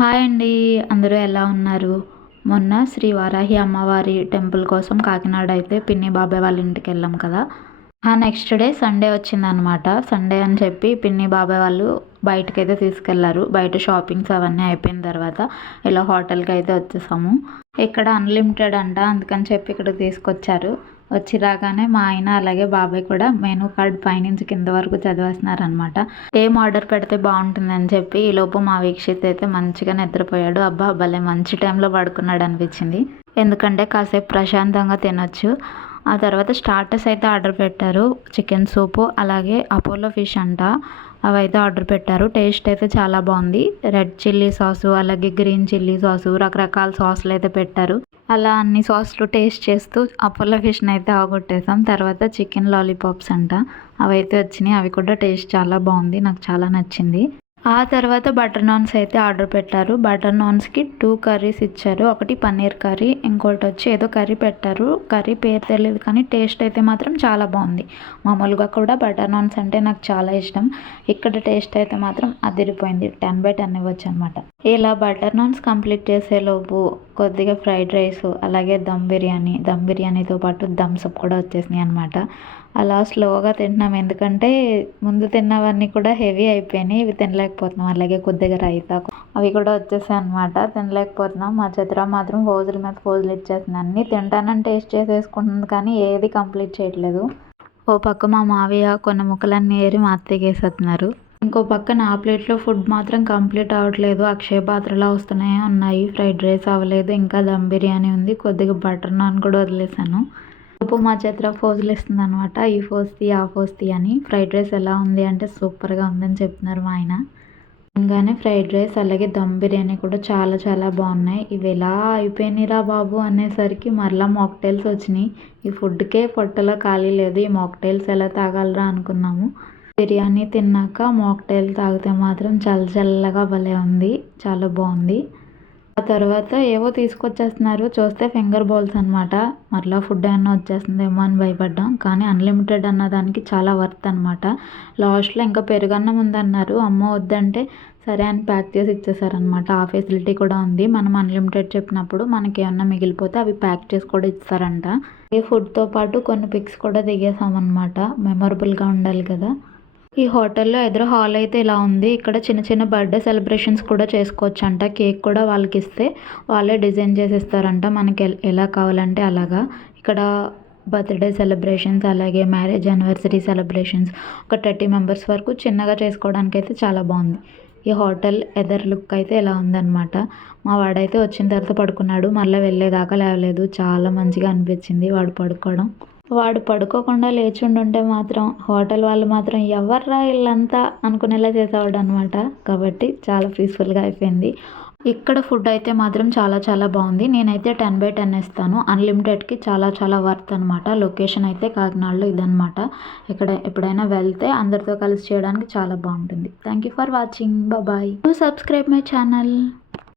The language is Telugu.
హాయ్ అండి. అందరూ ఎలా ఉన్నారు? మొన్న శ్రీ వారాహి అమ్మవారి టెంపుల్ కోసం కాకినాడ అయితే పిన్ని బాబాయ్ వాళ్ళ ఇంటికెళ్ళాం కదా! నెక్స్ట్ డే సండే వచ్చిందనమాట. సండే అని చెప్పి పిన్ని బాబాయ్ వాళ్ళు బయటకైతే తీసుకెళ్లారు. బయట షాపింగ్స్ అవన్నీ అయిపోయిన తర్వాత ఇలా హోటల్‌కైతే వచ్చేసాము. ఇక్కడ అన్‌లిమిటెడ్ అంట. అందుకని చెప్పి ఇక్కడికి తీసుకొచ్చారు. వచ్చి రాగానే మా ఆయన అలాగే బాబాయ్ కూడా మెనూ కార్డ్ పైనుంచి కింద వరకు చదివేస్తున్నారనమాట. ఏం ఆర్డర్ పెడితే బాగుంటుందని చెప్పి ఈలోపు మా వీక్షిత్ అయితే మంచిగా నిద్రపోయాడు. అబ్బా! భలే మంచి టైంలో పడుకున్నాడు అనిపించింది. ఎందుకంటే కాసేపు ప్రశాంతంగా తినొచ్చు. ఆ తర్వాత స్టార్టర్స్ అయితే ఆర్డర్ పెట్టారు. చికెన్ సూపు అలాగే అపోలో ఫిష్ అంట. అవైతే ఆర్డర్ పెట్టారు. టేస్ట్ అయితే చాలా బాగుంది. రెడ్ చిల్లీ సాసు అలాగే గ్రీన్ చిల్లీ సాసు రకరకాల సాసులు అయితే పెట్టారు. అలా అన్ని సాసులు టేస్ట్ చేస్తూ అపోలో ఫిష్ని అయితే అవగొట్టేసాం. తర్వాత చికెన్ లాలీపాప్స్ అంట. అవైతే వచ్చినాయి. అవి కూడా టేస్ట్ చాలా బాగుంది. నాకు చాలా నచ్చింది. ఆ తర్వాత బటర్ నాన్స్ అయితే ఆర్డర్ పెట్టారు. బటర్ నాన్స్‌కి 2 కర్రీస్ ఇచ్చారు. ఒకటి పన్నీర్ కర్రీ, ఇంకోటి వచ్చి ఏదో కర్రీ పెట్టారు. కర్రీ పేరు తెలీదు కానీ టేస్ట్ అయితే మాత్రం చాలా బాగుంది. మామూలుగా కూడా బటర్ నాన్స్ అంటే నాకు చాలా ఇష్టం. ఇక్కడ టేస్ట్ అయితే మాత్రం అదిరిపోయింది. 10/10 ఇవ్వచ్చనమాట. ఇలా బటర్ నాన్స్ కంప్లీట్ చేసేలోపు కొద్దిగా ఫ్రైడ్ రైస్ అలాగే దమ్ బిర్యానీతో పాటు థమ్స్ అప్ కూడా వచ్చేసినాయి అనమాట. అలా స్లోగా తింటున్నాం. ఎందుకంటే ముందు తిన్నవన్నీ కూడా హెవీ అయిపోయినాయి. ఇవి తినలేకపోతున్నాం. అలాగే కొద్దిగా రైతా అవి కూడా వచ్చేసాయి అనమాట. తినలేకపోతున్నాం. మా చిత్ర మాత్రం ఫోజుల మీద ఫోజులు ఇచ్చేస్తుంది. అన్నీ తింటానని టేస్ట్ చేసేసుకుంటుంది కానీ ఏది కంప్లీట్ చేయట్లేదు. ఓ పక్క మా మావయ్య కొన్ని ముక్కలన్నీ ఏరి మా అత్తయ్యకి వేసేస్తున్నారు. ఇంకో పక్క నా ప్లేట్లో ఫుడ్ మాత్రం కంప్లీట్ అవ్వట్లేదు. అక్షయ పాత్రలా వస్తున్నాయి ఉన్నాయి. ఫ్రైడ్ రైస్ అవ్వలేదు. ఇంకా దమ్ బిర్యానీ ఉంది. కొద్దిగా బటర్ నాన్ కూడా వదిలేసాను. మా చిత్ర ఫోజులు ఇస్తుంది అనమాట. ఈ ఫోజ్ ఆ ఫోజ్ అని. ఫ్రైడ్ రైస్ ఎలా ఉంది అంటే సూపర్గా ఉందని చెప్తున్నారు మా ఆయన. అనగానే ఫ్రైడ్ రైస్ అలాగే దమ్ బిర్యానీ కూడా చాలా చాలా బాగున్నాయి. ఇవి ఎలా అయిపోయినాయిరా బాబు అనేసరికి మరలా మాక్టైల్స్ వచ్చినాయి. ఈ ఫుడ్కే పొట్టలో ఖాళీ లేదు. ఈ మాక్టైల్స్ ఎలా తాగలరా అనుకున్నాము. బిర్యానీ తిన్నాక మాక్టైల్ తాగితే మాత్రం చల్ల చల్లగా భలే ఉంది. చాలా బాగుంది. ఆ తర్వాత ఏవో తీసుకొచ్చేస్తున్నారు. చూస్తే ఫింగర్ బౌల్స్ అనమాట. మరలా ఫుడ్ ఏమన్నా వచ్చేస్తుందేమో అని భయపడ్డాం. కానీ అన్‌లిమిటెడ్ అన్న దానికి చాలా వర్త్ అనమాట. లాస్ట్‌లో ఇంకా పెరుగన్నం ఉందన్నారు. అమ్మ వద్దంటే సరే అని ప్యాక్ చేసి ఇచ్చేసారనమాట. ఆ ఫెసిలిటీ కూడా ఉంది. మనం అన్‌లిమిటెడ్ చెప్పినప్పుడు మనకి ఏమన్నా మిగిలిపోతే అవి ప్యాక్ చేసి కూడా ఇస్తారంట. ఈ ఫుడ్‌తో పాటు కొన్ని పిక్స్ కూడా దిగేసామన్నమాట. మెమొరబుల్‌గా ఉండాలి కదా! ఈ హోటల్లో ఎదురు హాల్ అయితే ఇలా ఉంది. ఇక్కడ చిన్న చిన్న బర్త్‌డే సెలబ్రేషన్స్ కూడా చేసుకోవచ్చంట. కేక్ కూడా వాళ్ళకిస్తే వాళ్ళే డిజైన్ చేసి ఇస్తారంట. మనకి ఎలా కావాలంటే అలాగా. ఇక్కడ బర్త్‌డే సెలబ్రేషన్స్ అలాగే మ్యారేజ్ యానివర్సరీ సెలబ్రేషన్స్ ఒక 30 మెంబర్స్ వరకు చిన్నగా చేసుకోవడానికైతే చాలా బాగుంది. ఈ హోటల్ ఎదర్ లుక్ అయితే ఇలా ఉందన్నమాట. మా వాడైతే వచ్చిన తర్వాత పడుకున్నాడు. మళ్ళీ వెళ్ళేదాకా లేవలేదు. చాలా మంచిగా అనిపించింది వాడు పడుకోవడం. వాడు పడుకోకుండా లేచి ఉండుంటే మాత్రం హోటల్ వాళ్ళు మాత్రం ఎవర్రా ఈళ్ళంతా అనుకునేలా చేసేవాడు అనమాట. కాబట్టి చాలా పీస్‌ఫుల్‌గా అయిపోయింది. ఇక్కడ ఫుడ్ అయితే మాత్రం చాలా చాలా బాగుంది. నేనైతే 10/10 ఇస్తాను. అన్‌లిమిటెడ్‌కి చాలా చాలా వర్త్ అనమాట. లొకేషన్ అయితే కాకినాడలో ఇదనమాట. ఇక్కడ ఎప్పుడైనా వెళ్తే అందరితో కలిసి చేయడానికి చాలా బాగుంటుంది. Thank you for watching. Bye. Do subscribe my channel.